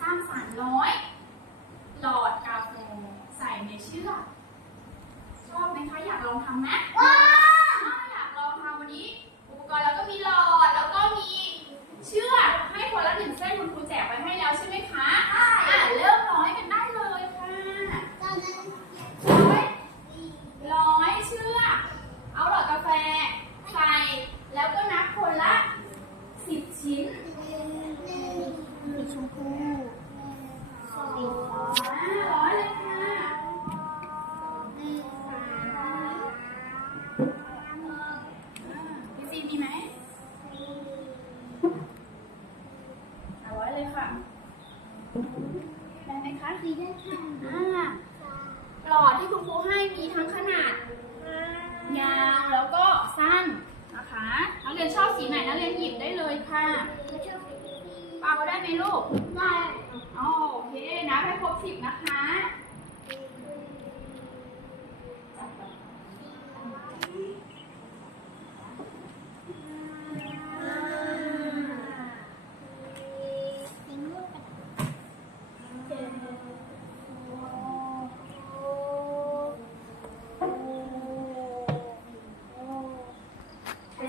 สร้างสารร้อย หลอดกาแฟใส่ในเชือกชอบไหมคะอยากลองทำไหมว้าอยากลองทำวันนี้ อุปกรณ์เราก็มีหลอดแล้วก็มีเชือกให้คนละหนึ่งเส้นคุณครูแจกไปให้แล้วใช่ไหมคะอ่เริ่มร้อยกันได้เลยค่ะร้อยเชือกเอาหลอดกาแฟใส่แล้วก็นับคนละสิบชิ้น Thank you. อ่าหลอดที่คุณครูให้มีทั้งขนาด ยาวแล้วก็สั้นนะคะนักเรียนชอบสีไหนนักเรียนหยิบได้เลยค่ะ เป่าได้ไหมลูก ได้อ๋อโอเคนับให้ครบสิบนะคะ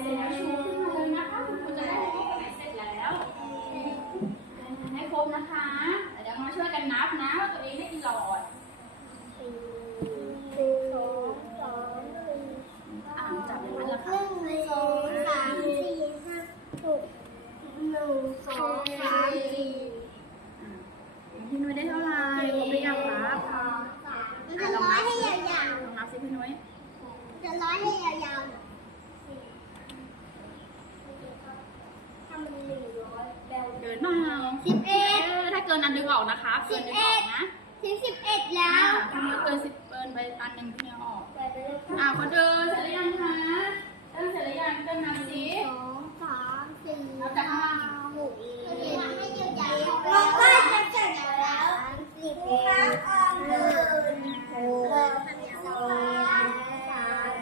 เสร็จแล้วชูขึ้นมาเลยนะคะคุณครูจะได้รู้ว่าไหนเสร็จแล้ว ให้ครบนะคะเดี๋ยวมาช่วยกั นนับนะว่าตัวเองได้กี่หลอดอ่าจับอย่างนั้นละค่ะพี่นุ้ยได้เท่าไหร่ครบหรือยังครับลองนับสิพี่นุ้ยเกินมาเออ ถ้าเกินอันดึงออกนะคะเกินดึงออกนะสิบเอ็ดแล้อ่าวถ้าเกินสิบเกินไปอันหนึ่งพี่นุ้ยออกอ่าคนเดินเสร็จหรือยังคะเดินเสร็จหรือยังเดินนับสิสองสามสี่นับจากข้างล่างหกเจ็ดแปดเราก็จะเสร็จแล้วสิบเอ็ดหนึ่งสองสาม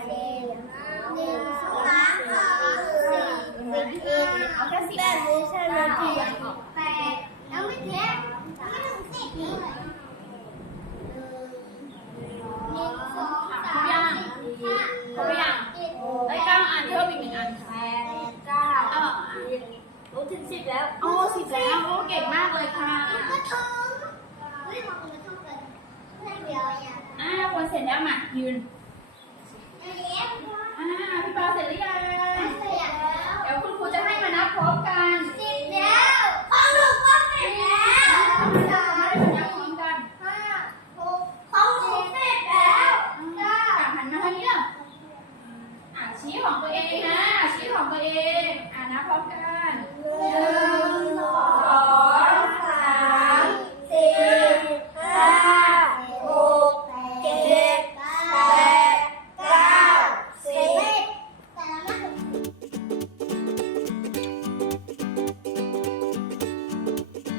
สี่หนึ่งสองสามสี่สิบเอ็ดเอาแค่สิบแบบนี้ใช่ไหมพี่แปดแล้วไม่เทียบไม่ถึงสิบเลยหนึ่งสองสามสี่ห้าครบหรือยังได้เก้าอันเพิ่ ถึงสิบแล้ว โอ้สิบแล้ว โอ้เก่งมากเลยค่ะก็ถึงเฮ้ยมันก็เท่ากันเพื่อนเดียวอย่างอ่าคนเสร็จแล้วมายืนเล็กอ่าพี่ปาเสร็จหรือยัง เองนะอาชีพของตัวเอง อ่านะพร้อมกันหนึ่งสอง